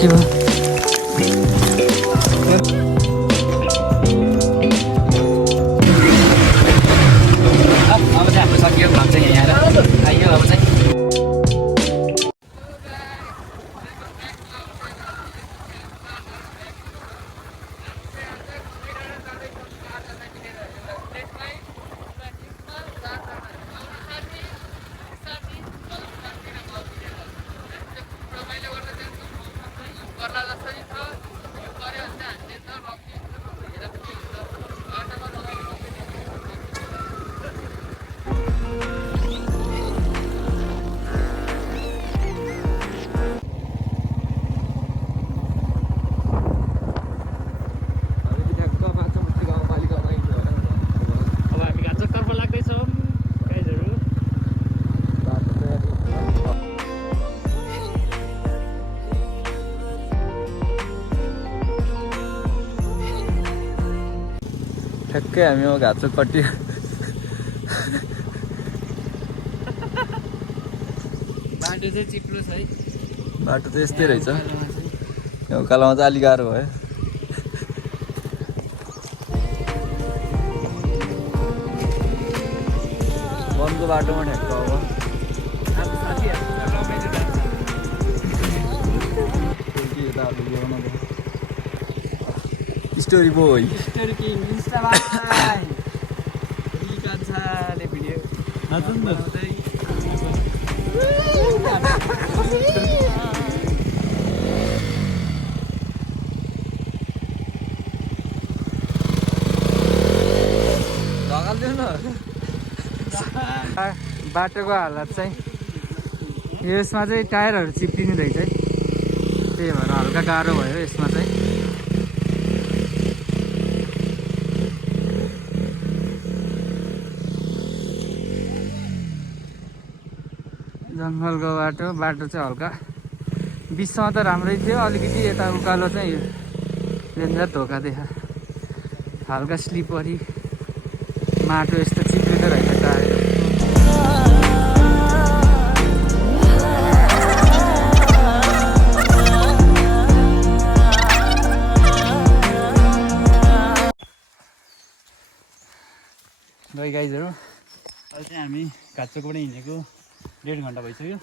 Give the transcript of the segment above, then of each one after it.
के भयो अब चाहिँ हाम्रो सकियो भ्लग चाहिँ यहाँ आएर आइयो अब चाहिँ ठ्याक्कै हामी अब घाँचोपट्टि बाटो चाहिँ चिप्लो छ है बाटो चाहिँ यस्तै रहेछ यो उकालोमा चाहिँ अलिक गाह्रो भयो वनको बाटोमा ठ्याक्क अब story boy story king Insta भाइ कान्छाले भिडियो नचुन न ढकाल्दिउ न बाटोको हालत चाहिँ यसमा चाहिँ टायरहरू चिप्लिने रहेछ है त्यही भएर हल्का गाह्रो भयो यसमा चाहिँ जङ्गलको बाटो चाहिँ हल्का बिचमा त राम्रै थियो अलिकति यता उकालो चाहिँ डेन्जर धोका देखा हल्का स्लिपरी माटो यस्तो चिप्लिँदो रहेछ टायर गई गाइजहरू अहिले चाहिँ हामी घाँचोकोबाट हिँडेको 1.5 घन्टा भइसक्यो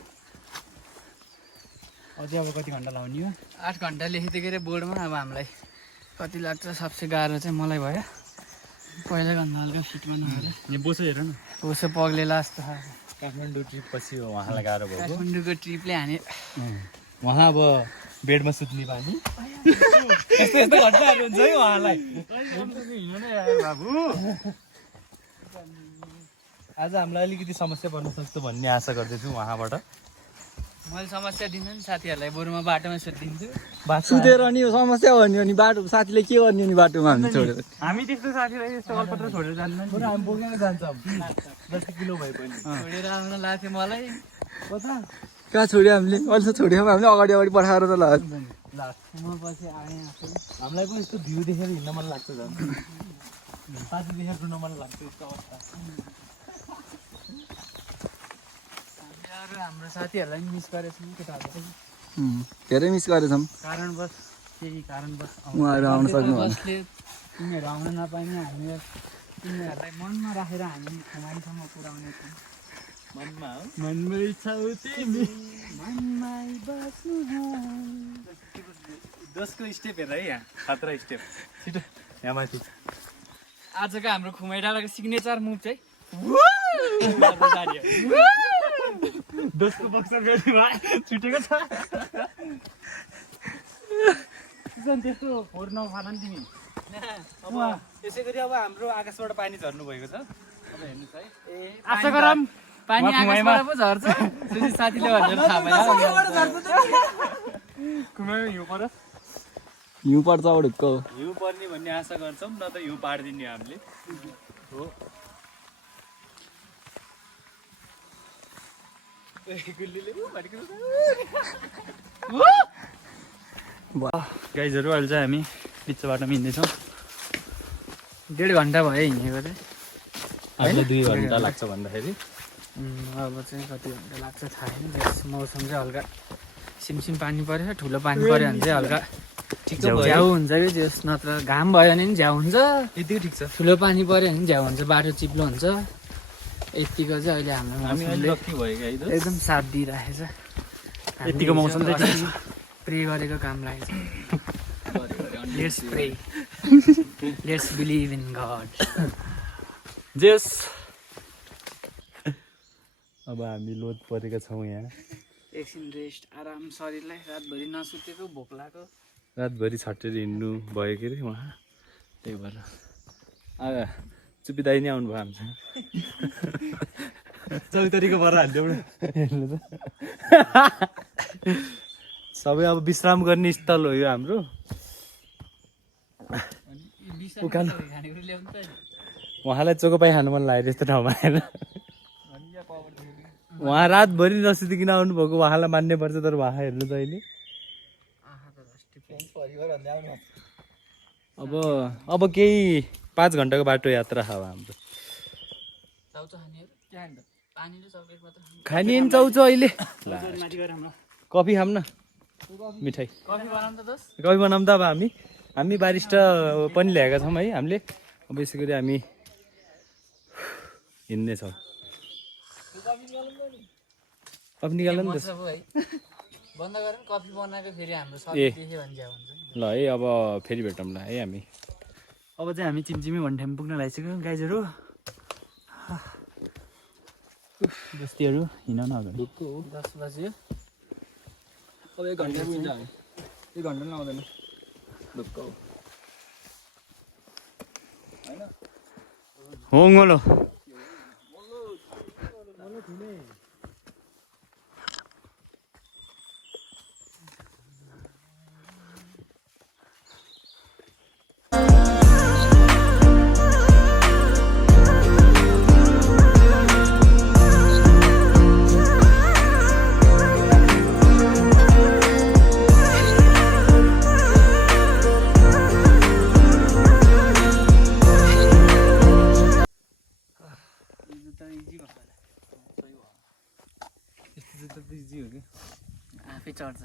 अझै अब कति घन्टा लाउने हो 8 घन्टा लेखिदिएको अरे बोर्डमा अब हामीलाई कति लाग्छ सबसे गाह्रो चाहिँ मलाई भयो पहिला भन्दा हल्का फिटमा नभएर यहाँ बोसो हेर न बोसो पग्लेला जस्तो काठमाडौँ ट्रिप पछि हो उहाँलाई गाह्रो भयो काठमाडौँको ट्रिपले हाने उहाँ अब बेडमा सुत्ने बानी यस्तो यस्तो घटनाहरू हुन्छ है उहाँलाई हिँड्नु नै आयो बाबु आज हामीलाई अलिकति समस्या पर्न सक्छ भन्ने आशा गर्दैछु उहाँबाट मैले समस्या दिन्छु नि साथीहरूलाई बरुमा बाटोमा सुत्दिन्छु सुतेर अनि समस्या भन्यो भने बाटो साथीले के गर्ने नि बाटोमा हामी छोडेर हामी त्यस्तो साथीलाई यस्तो अलपत्र छोडेर जान्दैन हामी बोकेर जान्छौँ 10 किलो भए पनि छोडेर आउन लाग्थ्यो मलाई कता कहाँ छोड्यो हामीले अहिले छोड्यो हामीले अगाडि पठाएर त म पछि आएँ हामीलाई पनि यस्तो भ्यू देखेर हिँड्न मन लाग्छ झन् साथी देखेर डुल्न मन लाग्छ यस्तो अवस्था हाम्रो साथीहरूलाई मिस गरेछौँ केटाहरू धेरै मिस गरेछौँ कारणवश केही कारणवश उहाँहरू आउन सक्नु तिमीहरू आउन नपाइने हामी तिमीहरूलाई मनमा राखेर हामी खुमाइसम्म पुऱ्याउने छौँ मनमा इच्छा हो तिमी मनमै बस्नु 10को स्टेप हेर है यहाँ 17 स्टेप छिटो यहाँ माथि आजको हाम्रो खुमाइ डाँडाको सिग्नेचर मुभ चाहिँ 10को बक्सर बेलीमा छुटेको छ त्यस्तो फोहोर नफाल नि तिमी अब यसै गरी अब हाम्रो आकाशबाट पानी झर्नु भएको छ अब हेर्नुहोस् है आशा गरौँ पानी आकाशबाट पो झर्छ साथीले भनेर थाहा भयो खुमाइमा हिउँ परोस् हिउँ पर्छ अब ढुक्क हिउँ पर्ने भन्ने आशा गर्छौँ न त हिउँ पारिदिने हामीले हो गाइजहरू अहिले चाहिँ हामी पिच्चो बाटोमा हिँड्दैछौँ 1.5 घन्टा भयो हिँडेको चाहिँ अहिले 2 घन्टा लाग्छ भन्दाखेरि अब चाहिँ कति घन्टा लाग्छ थाहा छैन। मौसम चाहिँ हल्का सिमसिम पानी पऱ्यो, ठुलो पानी पऱ्यो भने चाहिँ हल्का झ्याउ हुन्छ कि जस, नत्र घाम भयो भने पनि झ्याउ हुन्छ। यतिको ठिक छ। ठुलो पानी पऱ्यो भने झ्याउ हुन्छ, बाटो चिप्लो हुन्छ। यतिको चाहिँ अहिले हाम्रो एकदम साथ दिइराखेको छ। यतिको मौसम चाहिँ प्रे गरेको काम लागेको छ। Let's pray, let's believe in God. जेस अब हामी लोड परेका छौँ यहाँ। एकछिन रेस्ट, आराम शरीरलाई। रातभरि नसुतेको, भोक लाग्यो। रातभरि छटेर हिँड्नु भयो के अरे उहाँ, त्यही भएर चुपी दाइ नै आउनुभयो हामीसँग। चौतरीको बर हाल्थ्यो हेर्नु त। सबै अब विश्राम गर्ने स्थल हो यो हाम्रो। उहाँलाई चोकोपाई खानु मन लाग्यो यस्तो ठाउँमा होइन। उहाँ रातभरि नसुतिकन आउनुभएको, उहाँलाई मान्नै पर्छ। तर उहाँ हेर्नु त अहिले अब केही 5 घन्टाको बाटो यात्रा हो हाम्रो। खाने नि चाउचाउ अहिले। कफी खाऊँ न, मिठाई कफी बनाऊँ त। अब हामी बारिस्टा पनि ल्याएका छौँ है हामीले। अब यसै गरी हामी हिँड्नेछौँ। कफी निकाल्नु नि त। बन्द गरेर कफी बनाएको फेरि हाम्रो सबै देख्यो भने झ्याउ हुन्छ। ल है, अब फेरि भेटौँला है हामी। अब चाहिँ हामी चिमचिमी भन्ने ठाउँ पुग्न लागिसक्यो गाइजहरू। बस्तीहरू हिँड न अगाडि। 10 बज्यो। अब 1 घन्टा पुगिन्छ हामी। 1 घन्टा पनि आउँदैन। ढुक्क हो ngolo आफै चढ्छ।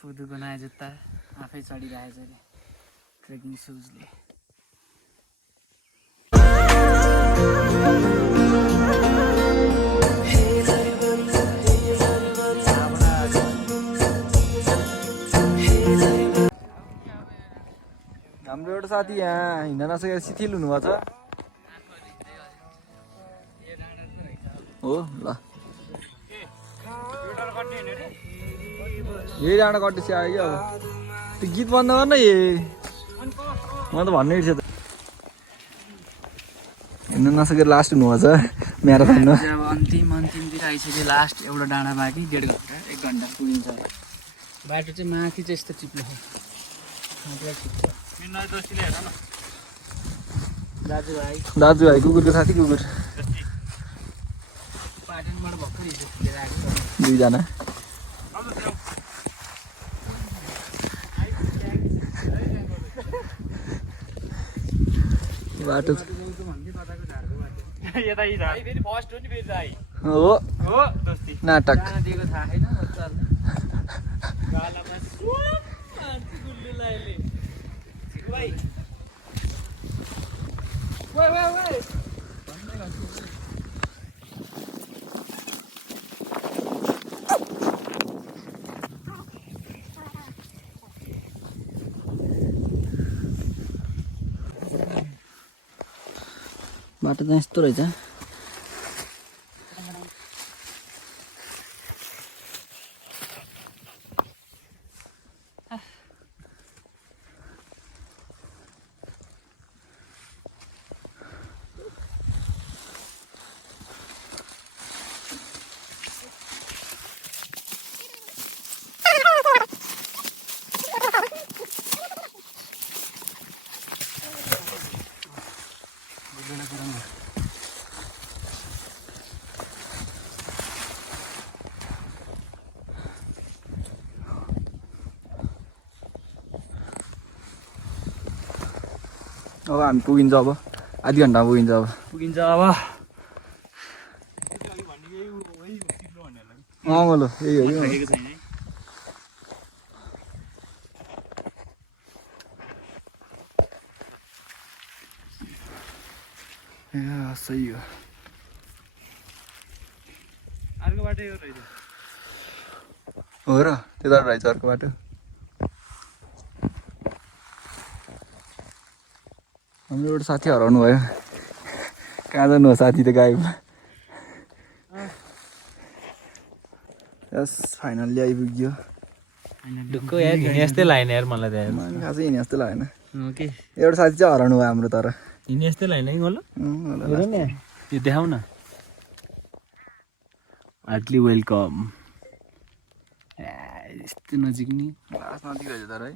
पुदुको नयाँ जुत्ता आफै चढिरहेछ अरे ट्रेकिङ सुजले। हाम्रो एउटा साथी यहाँ हिँड्न नसकेर शिथिल हुनुभएको छ हो। ल यही डाँडा कटेसी आयो क्या। अब त्यो गीत बन्द गर्न म त भन्नै बिर्सेँ त। हिँड्न नसकेर लास्ट हुनुभएको छ म्याराथनमा। अब अन्तिमतिर आइसक्यो। लास्ट एउटा डाँडा बाँकी, 1.5 घन्टा 1 घन्टा पुगिन्छ। बाटो चाहिँ माथि चाहिँ यस्तो चिप्लो छ। दाजुभाइ कुकुरको साथी कुकुर पाटनबाट भर्खर हिजो लिएर आएको 2 जना। बाटो हो नाटक दिएको थाहा छैन। बाटो चाहिँ यस्तो रहेछ। अब हामी पुगिन्छ। अब आधी घन्टा पुगिन्छ। अब ल यही हो कि थाकेको छैन है सही हो अर्को बाटो यो रहेछ हो र त्यता रहेछ अर्को बाटो हाम्रो एउटा साथी हराउनु भयो कहाँ जानु हो साथी त गायब यस फाइनल्ली आइपुग्यो ढुक्क यार हिँडे जस्तै लागेन यार मलाई त्यहाँ मलाई खासै हिँड्ने जस्तो लागेन के एउटा साथी चाहिँ हराउनु भयो हाम्रो तर हिँडे जस्तै लागेन है गोलो होला यो देखाउ न हार्टली वेलकम यस्तो नजिक नि लास्ट नजिक रहेछ तर है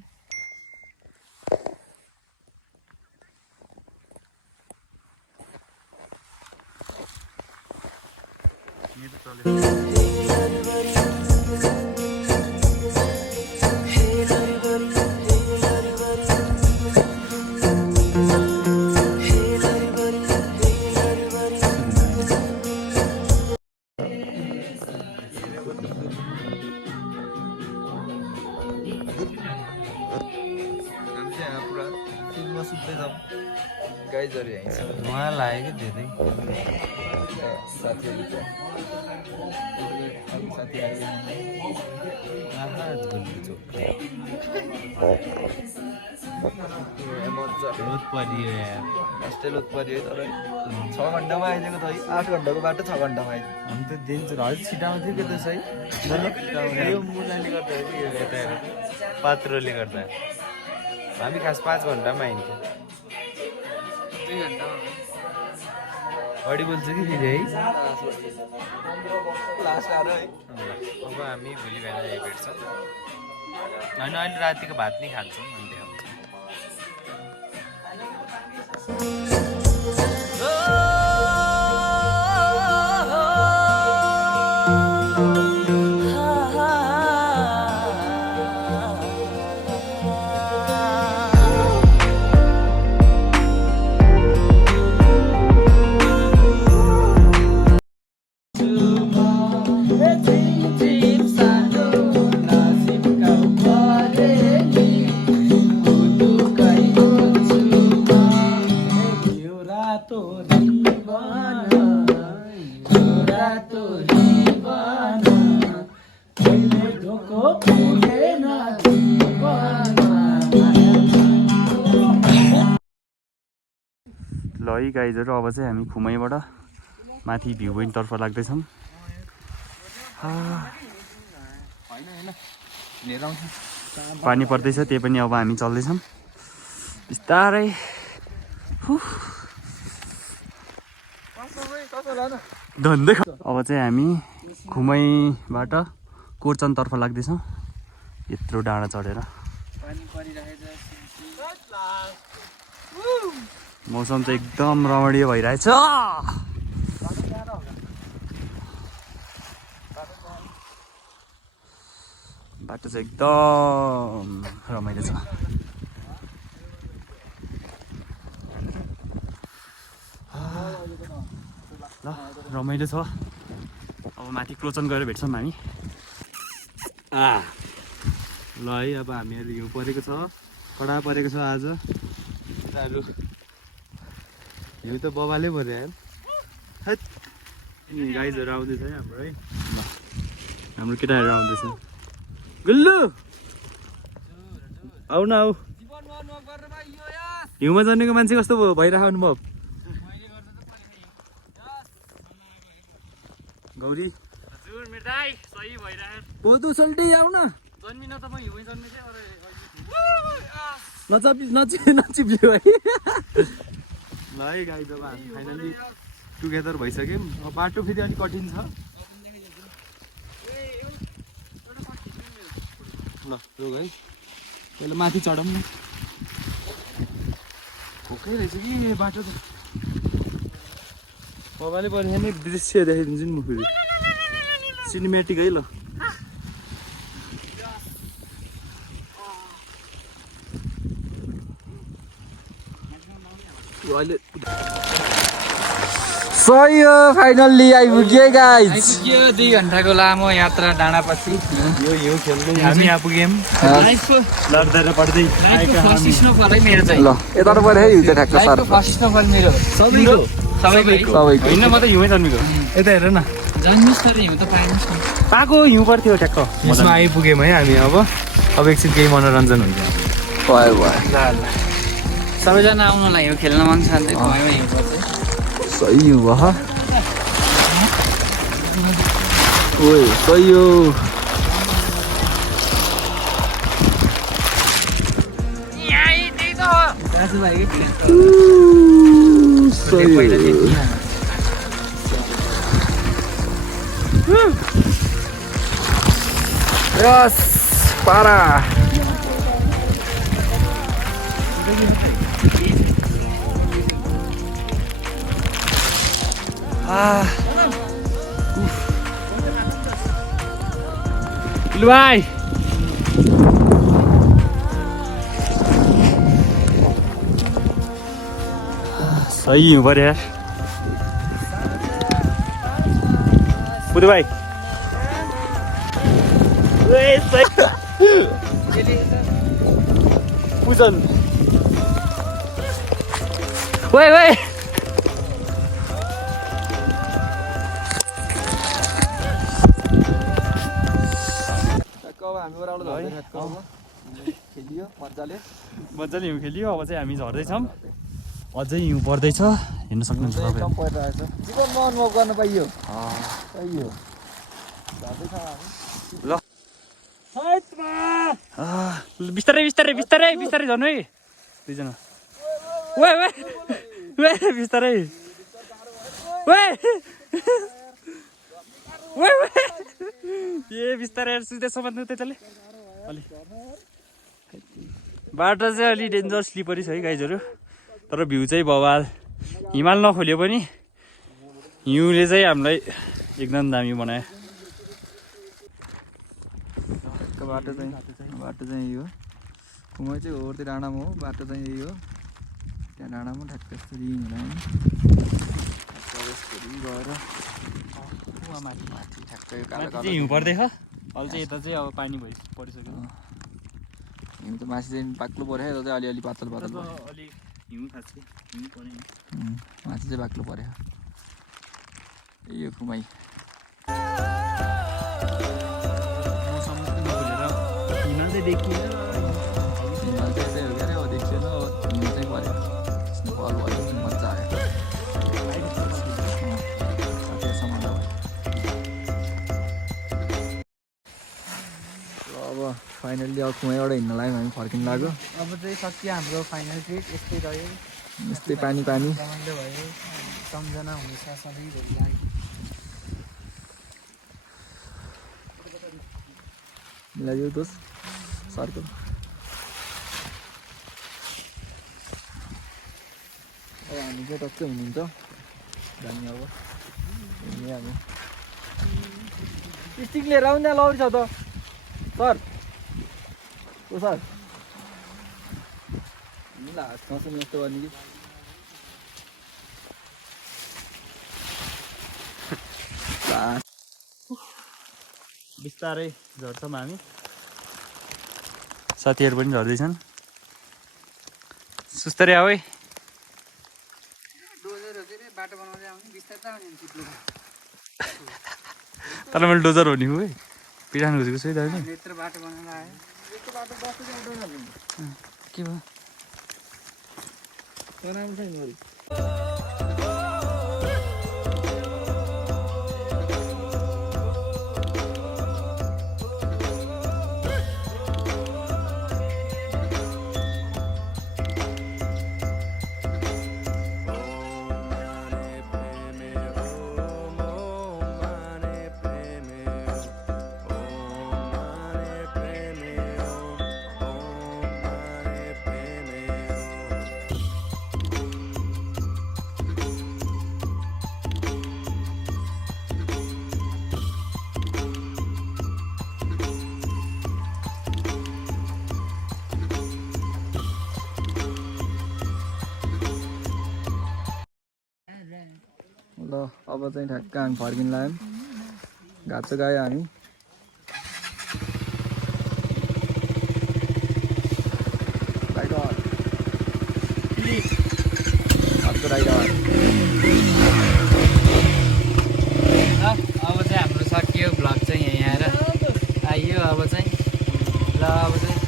गाइजहरू यहीँ छ मलाई लाग्यो कि धेरै साथीहरू छ साथी आयो रोद परियो यार लास्टै लोत पऱ्यो तर 6 घन्टामा आइदिएको त है 8 घन्टाको बाटो 6 घन्टामा आइदियो हामी त दिन्छु अलिक छिटाउँथ्यो कि त सही यो मुलाले गर्दा कि यो यता पात्रोले गर्दा हामी खास 5 घन्टामा हिँड्थ्यो 2 घन्टामा बढी बोल्छ कि फेरि है लास्ट आएर है अब हामी भोलि बिहान भेट्छौँ होइन अहिले रातिको भात नै खान्छौँ अनि देखाउँछ ल है गाइजहरू अब चाहिँ हामी खुमाईबाट माथि भ्यू पोइन्टतर्फ लाग्दैछौँ पानी पर्दैछ त्यही पनि अब हामी चल्दैछौँ बिस्तारै धन्दै अब चाहिँ हामी खुमाईबाट कोर्चनतर्फ लाग्दैछौँ यत्रो डाँडा चढेर मौसम चाहिँ एकदम रमणीय भइरहेछ बाटो चाहिँ एकदम रमाइलो छ ल रमाइलो छ अब माथि क्लोचन गएर भेट्छौँ हामी ल है अब हामीहरू हिउँ परेको छ कडा परेको छ आज केटाहरू हिउँ त बबाले पऱ्यो यार हैट गाइजहरू आउँदैछ है हाम्रो है ल हाम्रो केटाहरू आउँदैछ गुल्लु आउ न आऊ हिउँमा जन्मेको मान्छे कस्तो भइरहेको अनुभव गौरी हजुर मेरो दाइ सही भइरहेको पोतो सल्टै आउ न जन्मिन त म हिउँमै जन्मेकै नचिप्ल्यो है ल है गाई जब हामी फाइनली टुगेदर भइसक्यौँ अब बाटो फेरि अलिक कठिन छ ल रोग है पहिला माथि चढौँ न खोकै रहेछ कि बाटो त बाबाले भने नै दृश्य देखाइदिन्छु नि म फेरि सिनेमेटिक है ल अहिले सही हो फाइनल्ली आइपुग्यो गाइज आइपुग्यो 2 घण्टाको लामो यात्रा डाँडापछि यो खेल्नु हामी यहाँ पुग्यौँ लाइफको लड्दै पढ्दै लाइफको फर्स्ट स्नोफल है मेरो चाहिँ ल यता पऱ्यो है हिउँदो ठ्याक्क सर लाइफको फर्स्ट स्नोफल मेरो सबैको सबैको होइन म त हिउँमै जन्मेको यता हेर न जन्मिस् तर हिउँ त पाइनुहोस् न पाएको हिउँ पर्थ्यो ठ्याक्क यसमा आइपुग्यौँ है हामी अब एकछिन केही मनोरञ्जन हुन्छ भयो भयो ल सबैजना आउनलाई हो खेल्न मन छ भने चाहिँ खुवाइमा हिउँ पर्छ सही हो भयो ओए सही हो यस पारा लु भाइ सही हिउँ पऱ्यो यार बुधु भाइ पूजन ओए ओए हामी ओह्रालो झर्दै ठ्याक्क अब खेलियो मजाले मजाले हिउँ खेलियो अब चाहिँ हामी झर्दैछौँ अझै हिउँ पर्दैछ हेर्न सक्नुहुन्छ एकदम तपाईँ परिरहेछ जीवनमा अनुभव गर्न पाइयो सही हो झर्दैछौँ हामी ल बिस्तारै बिस्तारै बिस्तारै बिस्तारै झर्नु है दुईजना वे वे वे बिस्तारै वे वे वे ए बिस्तारै सुत्दै समात्नु त्यताले अलि बाटो चाहिँ अलि डेन्जर स्लिपरी छ है गाइजहरू तर भ्यू चाहिँ बवाल हिमाल नखोल्यो पनि हिउँले चाहिँ हामीलाई एकदम दामी बनायो बाटो चाहिँ यही हो खुमै चाहिँ हो त्यो डाँडामा हो बाटो चाहिँ यही हो त्यहाँ डाँडामा ठ्याक्क यस्तो रिङ हुँदैन गएर माथि ठ्याक्क यो कालो माथि चाहिँ हिउँ पर्दैछ अहिले चाहिँ यता चाहिँ अब पानी परिसक्यो हिउँ त माथि चाहिँ बाक्लो पऱ्यो यता चाहिँ अलिअलि पातल पातल अलिक हिउँ खास हिउँ पऱ्यो माथि चाहिँ बाक्लो पऱ्यो यही हो खुमै हिमाल चाहिँ देखिएन हिमाल चाहिँ यतै हो क्या अरे देखिएन हिउँ चाहिँ पऱ्यो स्नोफल भयो मजा आयो अब फाइनल्ली अब खुमैबाट हिँड्न लाग्यो हामी फर्किनु लाग्यो अब चाहिँ सकियो हाम्रो फाइनल ट्रिप यस्तै रह्यो यस्तै पानी पानी रमाइलो भयो सम्झना हुनेछ सधैँभरि लागि मिलाइदियो दोस्त सरको अब हामी चाहिँ टक्कै हुनुहुन्छ जाने अब हिँड्ने हामी स्टिक लिएर आउनु त्यहाँ लौरी छ त सर ओ सर ल नसुन यस्तो गर्ने कि बिस्तारै झर्छौँ हामी साथीहरू पनि झर्दैछन् सुस्तरी आऊ है बाटो बनाउँदै आउने बिस्तारै आउने चिप्लो तर मैले डोजर हो नि है पिरान खोजेको छु है दाजु यत्रो बाटो बनाएर आयो यस्तो बाटो बस्नु चाहिँ के भयो राम्रो छ नि वरि अब चाहिँ ठ्याक्क हामी फर्किन लाग्यौँ घाट चाहिँ गयो हामी अब चाहिँ हाम्रो सकियो भ्लग चाहिँ यहीँ आएर आइयो अब चाहिँ ल अब चाहिँ